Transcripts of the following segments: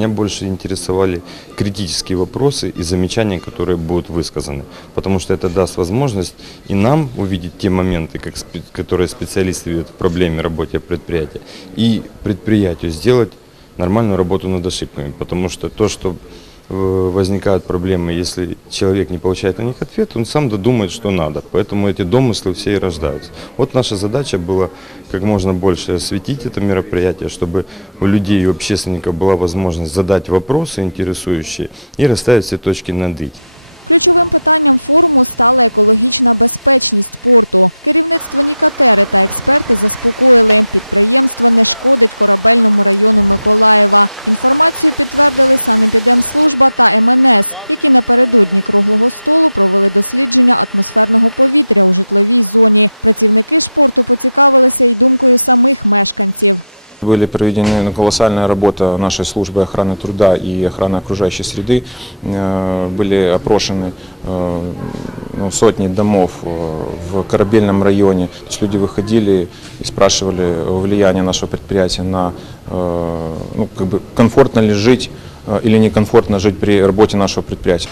Меня больше интересовали критические вопросы и замечания, которые будут высказаны, потому что это даст возможность и нам увидеть те моменты, как, которые специалисты видят в проблеме работе предприятия, и предприятию сделать нормальную работу над ошибками, потому что то, что возникают проблемы, если человек не получает на них ответ, он сам додумает, что надо. Поэтому эти домыслы все и рождаются. Вот наша задача была как можно больше осветить это мероприятие, чтобы у людей и общественников была возможность задать вопросы интересующие и расставить все точки над «и». Были проведены колоссальная работа нашей службы охраны труда и охраны окружающей среды. Э, Были опрошены э, ну, сотни домов э, в корабельном районе. То есть люди выходили и спрашивали о влиянии нашего предприятия на ну, как бы комфортно ли жить или некомфортно жить при работе нашего предприятия.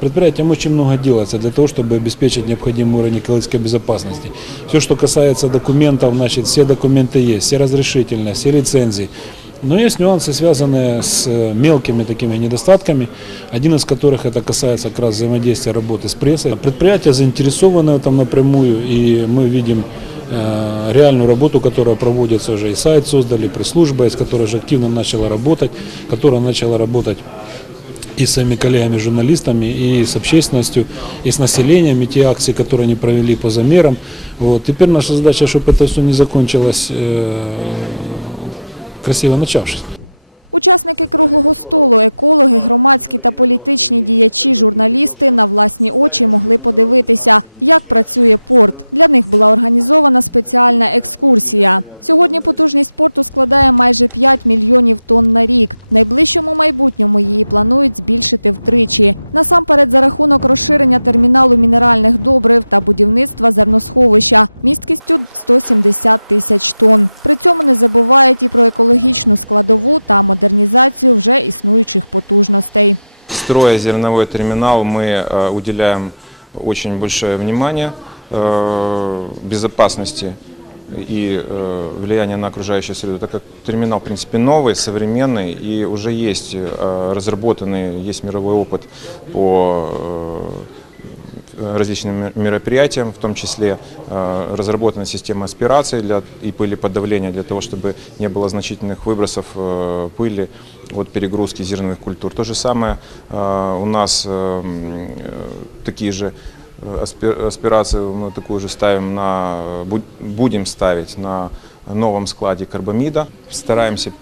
Предприятием очень много делается для того, чтобы обеспечить необходимый уровень экологической безопасности. Все, что касается документов, значит, все документы есть, все разрешительные, все лицензии. Но есть нюансы, связанные с э, мелкими такими недостатками, один из которых это касается как раз взаимодействия работы с прессой. Предприятия заинтересованы в этом напрямую, и мы видим э, реальную работу, которая проводится уже, и сайт создали, пресс-служба, из которой уже активно начала работать, которая начала работать и с своими коллегами-журналистами, и с общественностью, и с населением, и те акции, которые они провели по замерам. Вот. Теперь наша задача, чтобы это все не закончилось э, красиво начавшись. Строя зерновой терминал, мы э, уделяем очень большое внимание э, безопасности и э, влияния на окружающую среду, так как терминал, в принципе, новый, современный, и уже есть разработанный, есть мировой опыт по различным мер- мероприятиям, в том числе э, разработана система аспирации для, и пылеподавления для того, чтобы не было значительных выбросов э, пыли от перегрузки зерновых культур. То же самое э, у нас э, э, такие же э, аспи- аспирацию мы такую же ставим на, бу- будем ставить на новом складе карбамида. Стараемся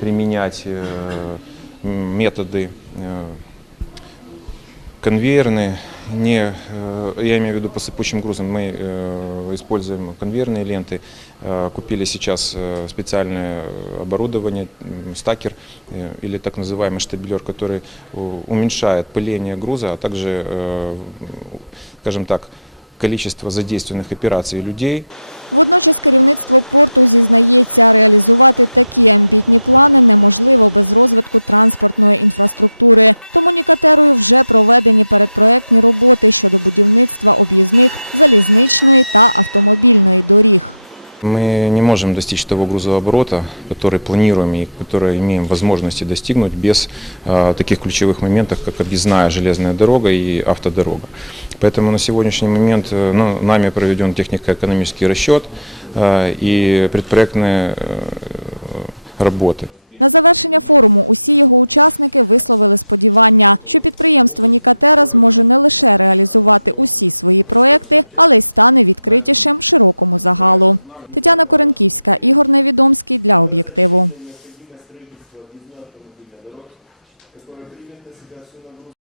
применять э, методы э, конвейерные, не, э, я имею в виду по сыпучим грузам, мы э, используем конвейерные ленты, Э, купили сейчас специальное оборудование, стакер или так называемый штабелер, который уменьшает пыление груза, а также, скажем так, количество задействованных операций людей. Мы не можем достичь того грузооборота, который планируем и который имеем возможности достигнуть без э, таких ключевых моментов, как объездная железная дорога и автодорога. Поэтому на сегодняшний момент э, ну, нами проведен технико-экономический расчет э, и предпроектные э, работы. 24 необходимо